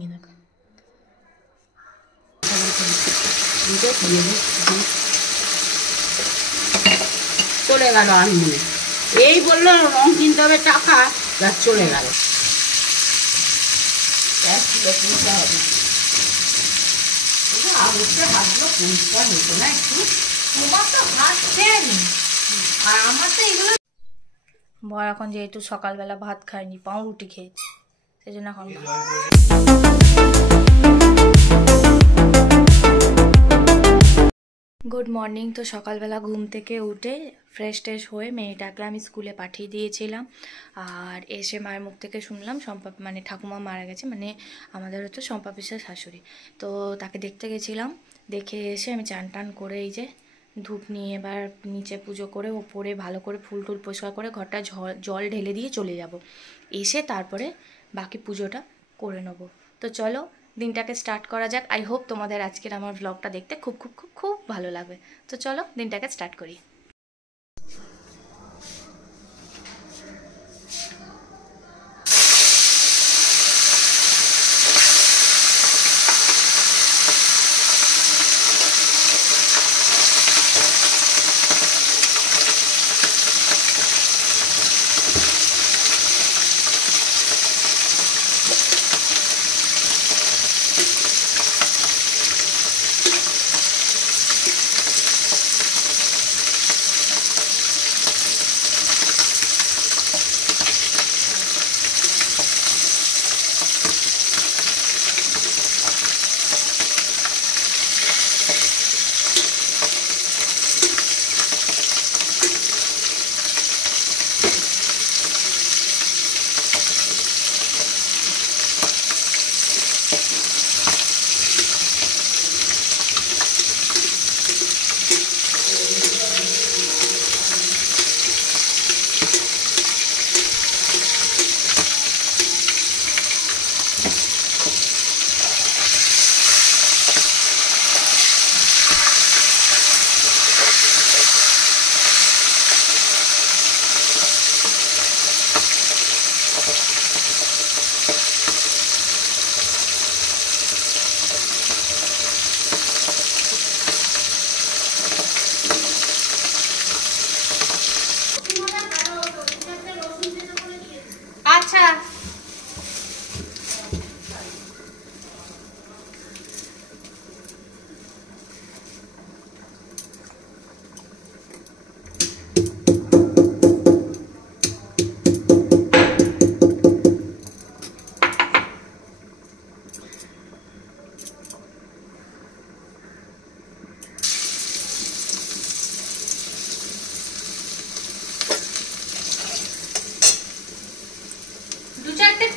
দেখো চলে গেল আনমনে, এই বললো রং কিনতে হবে টাকা, যা চলে গেল। 1 কিলো কিনতে হবে। আগের হাতগুলো পরিষ্কার হতো না একটু? তোমার তো হাত খেয়নি, আর আমার তো এগুলো। বর এখন যেহেতু সকালবেলা ভাত খায়নি, পাউরুটি খেয়েছে, সেই জন্য এখন গুড মর্নিং। তো সকালবেলা ঘুম থেকে উঠে ফ্রেশ ট্রেশ হয়ে মেয়েটাকে আমি স্কুলে পাঠিয়ে দিয়েছিলাম। আর এসে মায়ের মুখ থেকে শুনলাম শম্পা মানে ঠাকুমা মারা গেছে, মানে আমাদের হচ্ছে শম্পা পিসার শাশুড়ি। তো তাকে দেখতে গেছিলাম, দেখে এসে আমি চান টান করে এই যে ধূপ নিয়ে এবার নিচে পুজো করে ওপরে ভালো করে ফুল টুল পরিষ্কার করে ঘরটা জল ঢেলে দিয়ে চলে যাব। এসে তারপরে বাকি পুজোটা করে নেব। তো চলো দিনটাকে স্টার্ট করা যাক। আই হোপ তোমাদের আজকের আমার ব্লগটা দেখতে খুব খুব খুব খুব ভালো লাগবে। তো চলো দিনটাকে স্টার্ট করি। আচ্ছা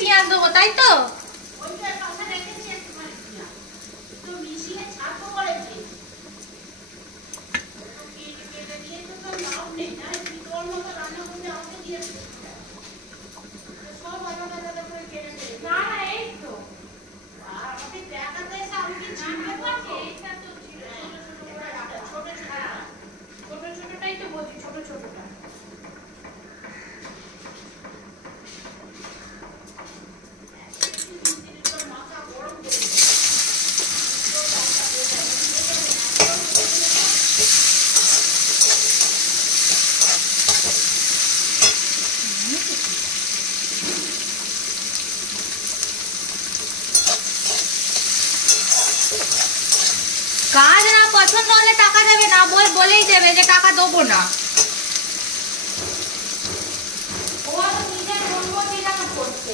পেঁয়াজ দেবো, তাই তো? কাজ না পছন্দ হলে টাকা দেবে না, বলেই দেবে যে টাকা দেবো না। ও নিজের মনমর্জি টাকা করছে।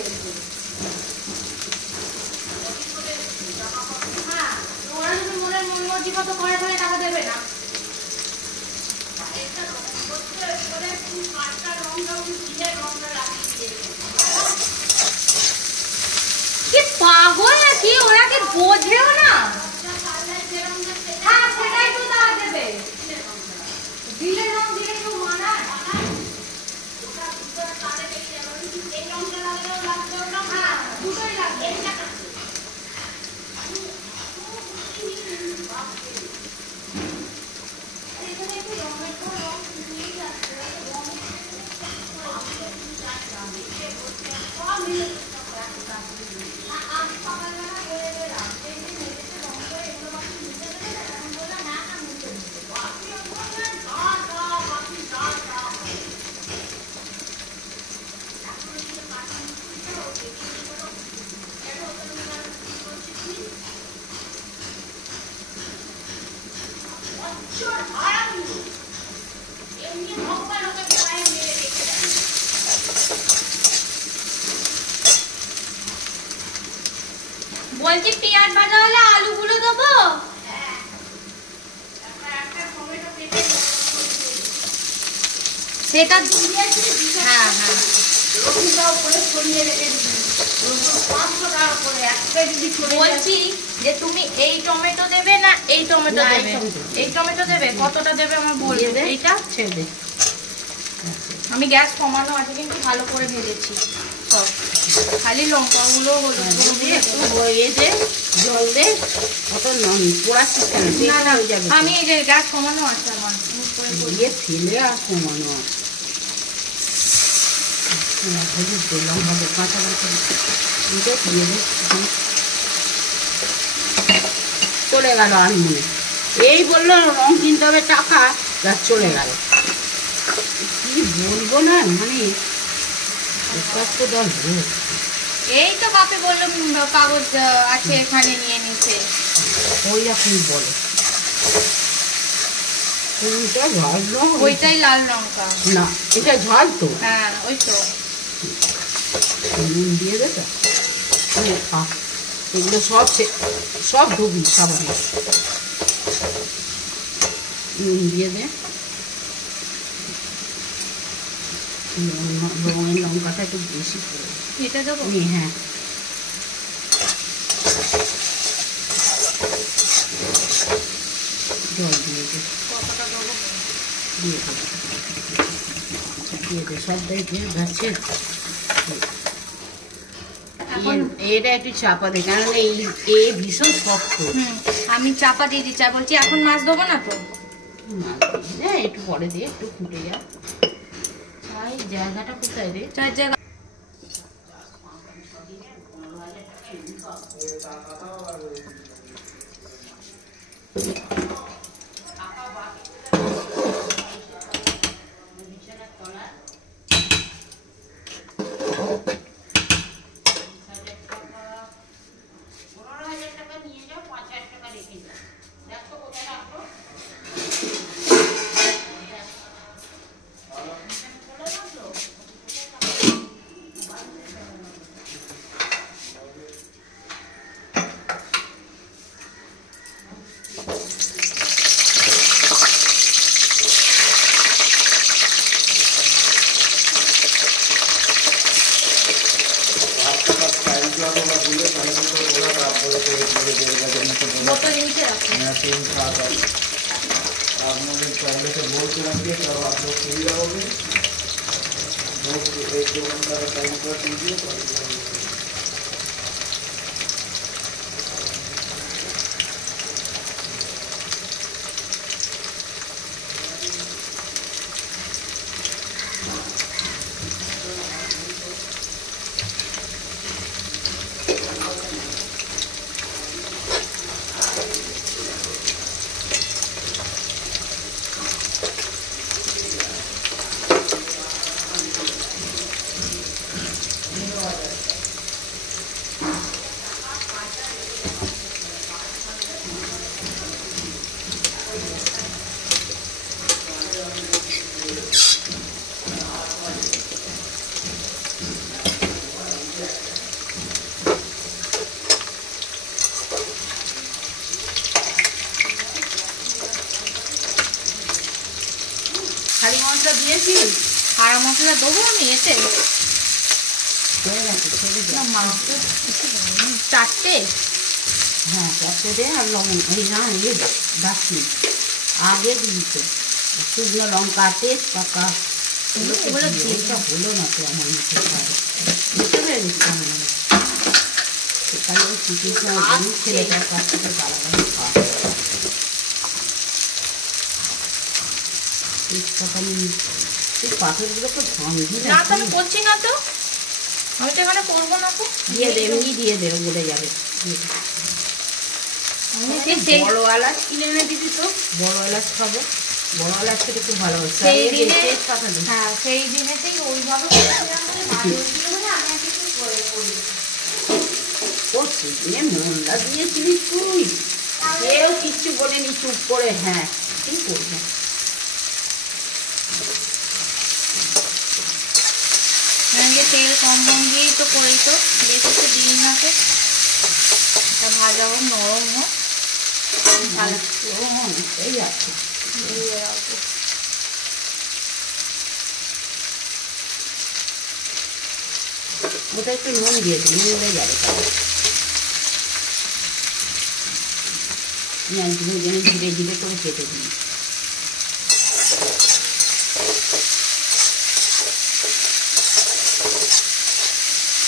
হ্যাঁ, ওরা যদি মনের মনমর্জি মতো করে তাহলে টাকা দেবে না। কি পাগল নাকি, ওরা কি বোঝেও না? হ্যাঁ সেটাই তো তারা দেবে, দিলে রং দিলে কেউ মানায়? হ্যাঁ দুটোই লাগবে। বলছি পেঁয়াজ ভাজা হলে আলুগুলো দেবো। সেটা হ্যাঁ হ্যাঁ বলছি যে তুমি এই টমেটো দেবে না এই টমেটো দেবে? এই টমেটো দেবে। কতটা দেবে আমার বলবে? এইটা ছেড়ে আমি গ্যাস কমানো আছে কিন্তু ভালো করে ভেজেছি সব, খালি লঙ্কাগুলো হলুদ দিয়ে একটু বয়ে দে, জল দে, অত পোড়াচ্ছিস কেন? না না আমি এই যে গ্যাস কমানো আছে আমার দিয়ে ফেলে আর কমানো আছে। হলুদ দিলাম, হবে কাঁচা কাঁচা দিয়ে দে। চলে গেল আনমনে, এই বললো রং কিনতে হবে টাকা, আর চলে গেল। কি বলবো না, মানে তো দল এই তো বাপে বললো কাগজ আছে এখানে নিয়ে নিতে, ওই রকমই বলে। কোনটা ঝাল ওইটাই লাল লঙ্কা না, এটা ঝাল তো। হ্যাঁ ওই তো নুন দিয়ে দেবে, এগুলো সব সব ঢুকবি সাবানে, নুন দিয়ে দে। রঙের লঙ্কাটা একটু বেশি করে এটা দেবো। হ্যাঁ জল দিয়ে দে, কতটা দেবো? দিয়ে দে, দিয়ে দে, সবটাই দিয়ে গাছে। এটা একটু চাপা দে, কারণ এই ভীষণ শক্ত। আমি চাপা দিয়ে দিচ্ছি। আর বলছি এখন মাছ দেবো না তো? হ্যাঁ একটু পরে দিয়ে একটু ফুটে যা। জায়গাটা কোথায় রে? চার জায়গা বোতল নিচে রাখো। आप लोग पहले से बोल के रखिए, तब आप लोग फ्री रहोगे। 1-2 घंटा का टाइम कर दीजिए। খালি মশলা দিয়েছি, খাড়া মশলা দেবো আমি এতে? না মাছ চারটে? হ্যাঁ চারটে দে, আর লবণ এই না ইয়ে দাসি আগে দিত, শুকনো লঙ্কা তেজপাতা এগুলো এইটা হলো না তো আমার মুখে খাওয়া, বুঝতে পেরেছি কেমন সেখানে চিকেন ছেলেটার কাছ থেকে গালাগালি খাওয়া। তেজপাতা নিয়ে এই পাথরগুলো তো ভাঙি না তো আমি করছি না তো, আমি তো এখানে করবো না তো। দিয়ে দে, এমনি দিয়ে দে, বলে যাবে। বড় এলাচ কিনে এনে দিবি তো, বড় এলাচ খাবো, বড় এলাচ খেতে খুব ভালোবাসে। সেই দিনে তেজপাতা দিই, হ্যাঁ সেই দিনেতেই ওইভাবে ও সেদিনে মনটা দিয়েছিলিস তুই, কেউ কিচ্ছু বলেনি, চুপ করে। হ্যাঁ কি করবো, তেল কম কম দিয়েই তো করেই তো, বেশি তো দিই না তো। এটা ভাজা হোক, নরম হোক, সালাদ এই আছে দিয়ে রাখবো। ওটা একটু নুন দিয়ে দিই, নুন হয়ে যাবে তাহলে। পেঁয়াজগুলো যেন ধীরে ধীরে করে কেটে দিই।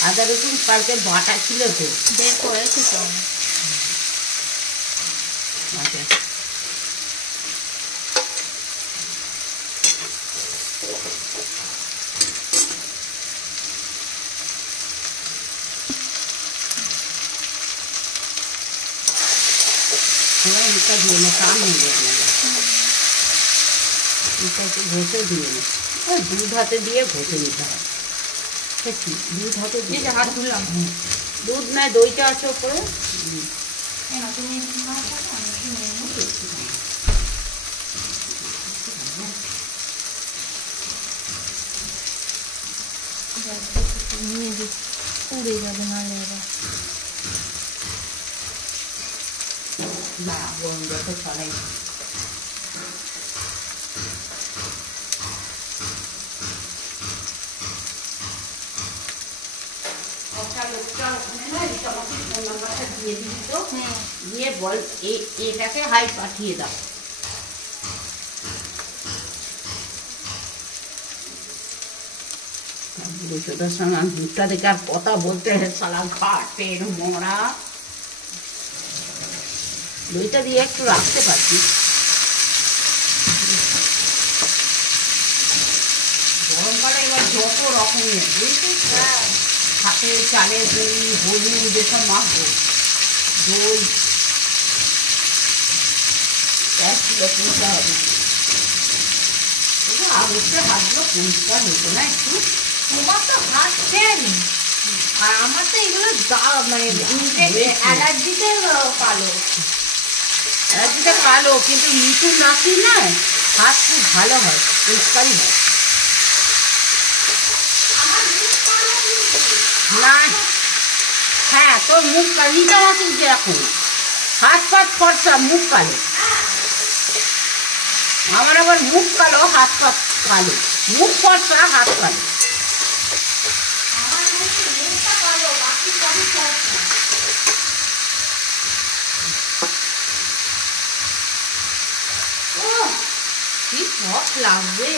আদা রসুন কালকে বাটা ছিল তো, বের করেছি তো। আচ্ছা এটা দিয়ে না, টান হয়ে যাবে না। এটা একটু ঘষে দিয়ে না, ওই দুধ হাতে দিয়ে ঘষে নিতে হয়। দেখছি দুধ হাতে দিয়ে, হাত ধুলাম। দুধ নয় দইটা আছে ওপরে। তুমি না থাকো, আমি একটু নিয়ে নেবো। নিয়ে দিই, উড়ে যাবে না এবার। না গরম জলে ছড়াই। একটা লোকটা ওখানে না আমাকে ফোন নাম্বারটা দিয়ে দিবি তো, দিয়ে বল এটাকে হাই পাঠিয়ে দাও। বুড়োটার সঙ্গে আমি দুধটা দেখে আর কথা বলতে সালা ঘাটের মোড়া। দইটা দিয়ে একটু রাখতে পারছি। গরমকালে এবার যত রকমের বুঝছিস, হাতে চালের দই, হলুদ এসব মাখবো, দই 1 কিলো কিনতে হবে। আগস্টে হাতগুলো পরিষ্কার হতো না একটু। তোমার তো হাত খেয়ে, আর আমার তো এগুলো মানে অ্যালার্জিতে কালো। অ্যালার্জিটা কালো, কিন্তু মিঠুন রাখি না, হাত খুব ভালো হয়, পরিষ্কারই হয় না। হ্যাঁ তোর মুখ কালিটা রাখিস যেরকম, হাত পাত ফর্সা, মুখ কালো। আমার আবার মুখ কালো, হাত পাত কালো। মুখ ফর্সা, হাত কালো। কি শখ লাগবে।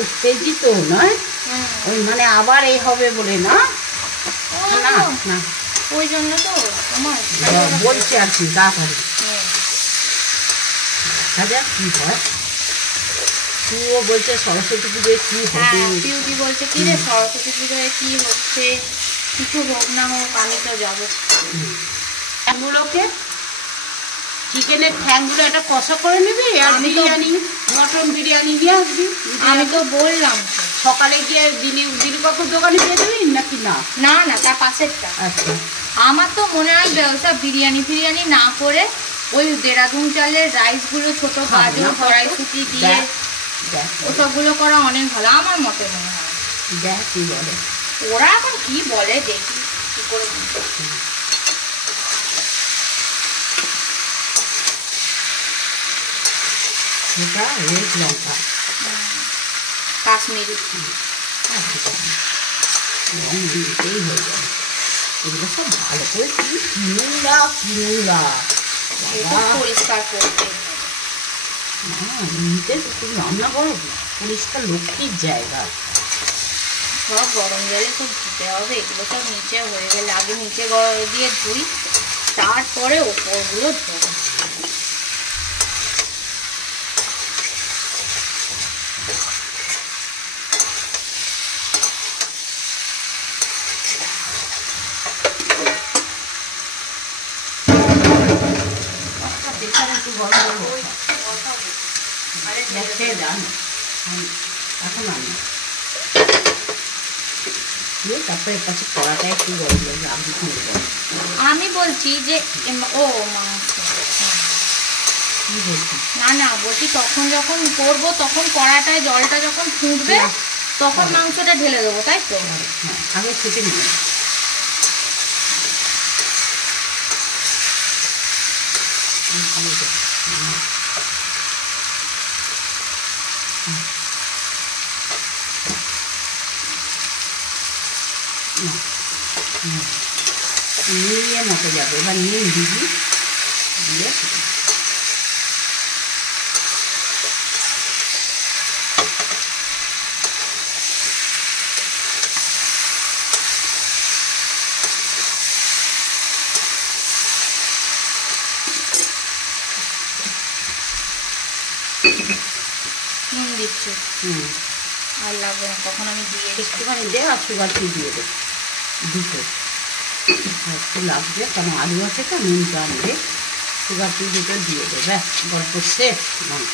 উত্তেজিত নয়, ওই মানে আবার এই হবে বলে না, না না ওই জন্য তো তোমার বলছি আর কি, তাড়াতাড়ি দেখা কি হয়। তুইও বলছে সরস্বতী পুজোয় কি হবে। পিউদি বলছে কি রে সরস্বতী পুজোয় কি হচ্ছে, কিছু হোক না হোক আমি তো যাবো। এগুলোকে চিকেনের ঠ্যাংগুলো একটা কষা করে নিবি, আর বিরিয়ানি মটন বিরিয়ানি নিয়ে আসবি। আমি তো বললাম সকালে গিয়ে দিলি কাকুর দোকানে দিয়ে দেবি নাকি? না না না, তার পাশেরটা। আচ্ছা আমার তো মনে হয় ব্যবসা বিরিয়ানি ফিরিয়ানি না করে ওই দেরাদুন চালের রাইসগুলো ছোট গাজর কড়াইশুঁটি দিয়ে ওসবগুলো করা অনেক ভালো আমার মতে মনে হয়। দেখ কি বলে ওরা এখন কি বলে দেখি কি করে। সেটা রেড লঙ্কা কাশ্মীরি রং দিতেই হয়ে যাবে। এগুলো সব ভালো করে কিনুলা পরিষ্কার করতে নিতে তুমি রান্না করো, পরিষ্কার লক্ষ্মীর জায়গা। সব গরম জলে সব ধুতে হবে, এগুলো সব নিচে হয়ে গেলে আগে নিচে দিয়ে ধুই, তারপরে ওপরগুলো ধোবো। একটু গরম করে খেয়ে যান এখন আনি তারপরে এর কাছে কড়াটা একটু গরম লাগবে আপনি আমি বলছি যে ও মাছ কি বলছি না বলছি তখন যখন করবো তখন কড়াটায় জলটা যখন ফুটবে তখন মাংসটা ঢেলে দেবো, তাই তো? হ্যাঁ আগে ফুটে নিয়ে নিয়ে মতো যাবে এবার নিয়ে দিবি দিয়ে নুন দিচ্ছি আর লাগবে না, তখন আমি দিয়ে একটুখানি দে আর সুগার ফ্রি দিয়ে দে দুটো একটু লাগবে কারণ আলু আছে তো নুনটা আনবে সুগার ফ্রি দুটো দিয়ে দে ব্যাস গল্প শেষ মাংস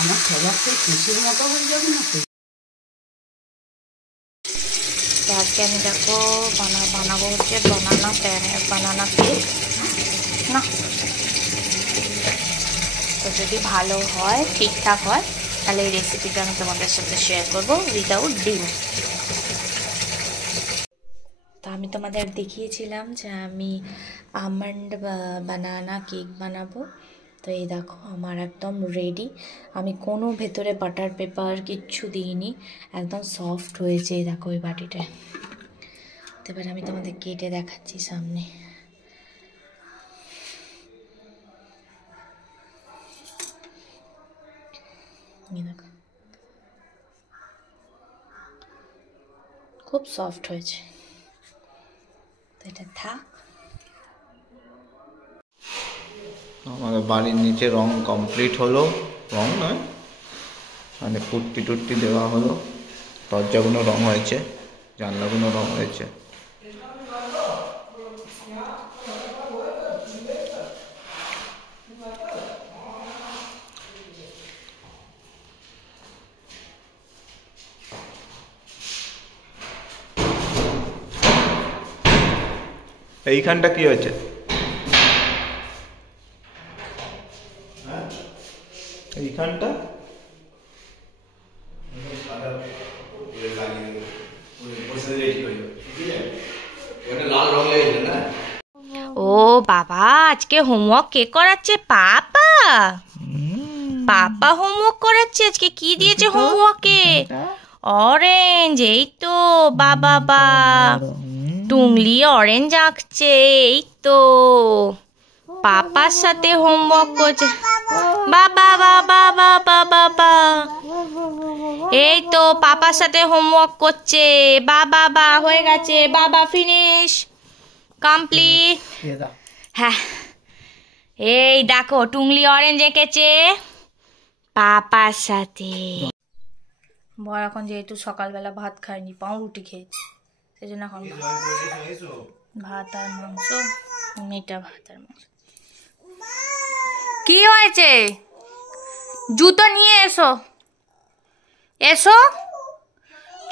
আমার সবার তো কুচির মতো হয়ে যাবে না তো আজকে আমি দেখো বানাবো হচ্ছে বানানা কেক না, তো যদি ভালো হয় ঠিকঠাক হয় তাহলে এই রেসিপিটা আমি তোমাদের সাথে শেয়ার করবো উইদাউট ডিম। তো আমি তোমাদের দেখিয়েছিলাম যে আমি আমন্ড বানানা কেক বানাবো, তো এই দেখো আমার একদম রেডি। আমি কোনো ভেতরে বাটার পেপার কিচ্ছু দিইনি, একদম সফট হয়েছে এই দেখো এই বাটিটায়। তো এবার আমি তোমাদের কেটে দেখাচ্ছি সামনে। দেখো খুব সফট হয়েছে, তো এটা থাক। আমাদের বাড়ির নিচে রং কমপ্লিট হলো, রং নয় মানে পুট্টি টুট্টি দেওয়া হলো, দরজাগুলো রং হয়েছে, জানলাগুলো রং হয়েছে। এইখানটা কি হয়েছে? এইখানটা ও বাবা, আজকে হোমওয়ার্ক কে করাচ্ছে? পাপা পাপা হোমওয়ার্ক করাচ্ছে আজকে। কি দিয়েছে হোমওয়ার্কে? অরেঞ্জ। এই তো বাবা বা টুংলি অরেঞ্জ আঁকছে, এই তো পাপার সাথে হোমওয়ার্ক করছে। বাবা বাবা বাবা বাবা, এই তো পাপার সাথে হোমওয়ার্ক করছে। বাবা বা হয়ে গেছে, বাবা ফিনিশ কমপ্লিট। হ্যাঁ এই দেখো টুংলি অরেঞ্জ এঁকেছে পাপার সাথে। বর এখন যেহেতু সকালবেলা ভাত খায়নি, পাউরুটি খেয়েছে, সেই জন্য এখন ভাত আর মাংস, মিটা ভাত আর মাংস। কি হয়েছে? জুতো নিয়ে এসো, এসো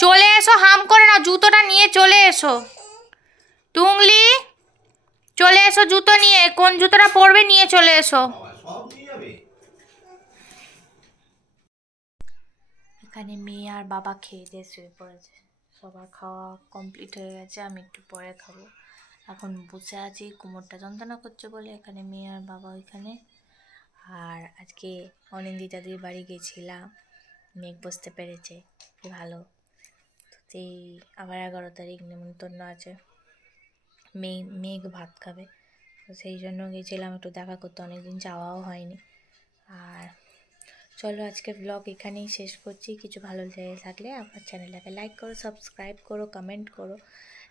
চলে এসো, হাম করে না, জুতোটা নিয়ে চলে এসো। টুংলি চলে এসো জুতো নিয়ে, কোন জুতোটা পরবে নিয়ে চলে এসো। এখানে মেয়ে আর বাবা খেয়ে দিয়ে শুয়ে পড়েছে, সবার খাওয়া কমপ্লিট হয়ে গেছে, আমি একটু পরে খাবো। এখন বসে আছি, কোমরটা যন্ত্রণা করছে বলে এখানে মেয়ে আর বাবা ওইখানে। আর আজকে অনিন্দিতাদের বাড়ি গেছিলাম, মেঘ বসতে পেরেছে, কি ভালো। তো সেই আবার 11 তারিখ নেমন্তন্ন আছে, মেঘ ভাত খাবে, তো সেই জন্য গেছিলাম একটু দেখা করতে, অনেকদিন যাওয়াও হয়নি। আর চলো আজকে ব্লগ এখানেই শেষ করছি। কিছু ভালো লেগে থাকলে আমার চ্যানেলটাকে লাইক করো, সাবস্ক্রাইব করো, কমেন্ট করো,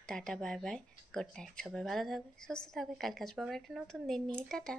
tata bye bye, good night. সবাই ভালো থাকবে, সুস্থ থাকবে, কালকে আসবো আবার একটা নতুন দিন নিয়ে। টাটা।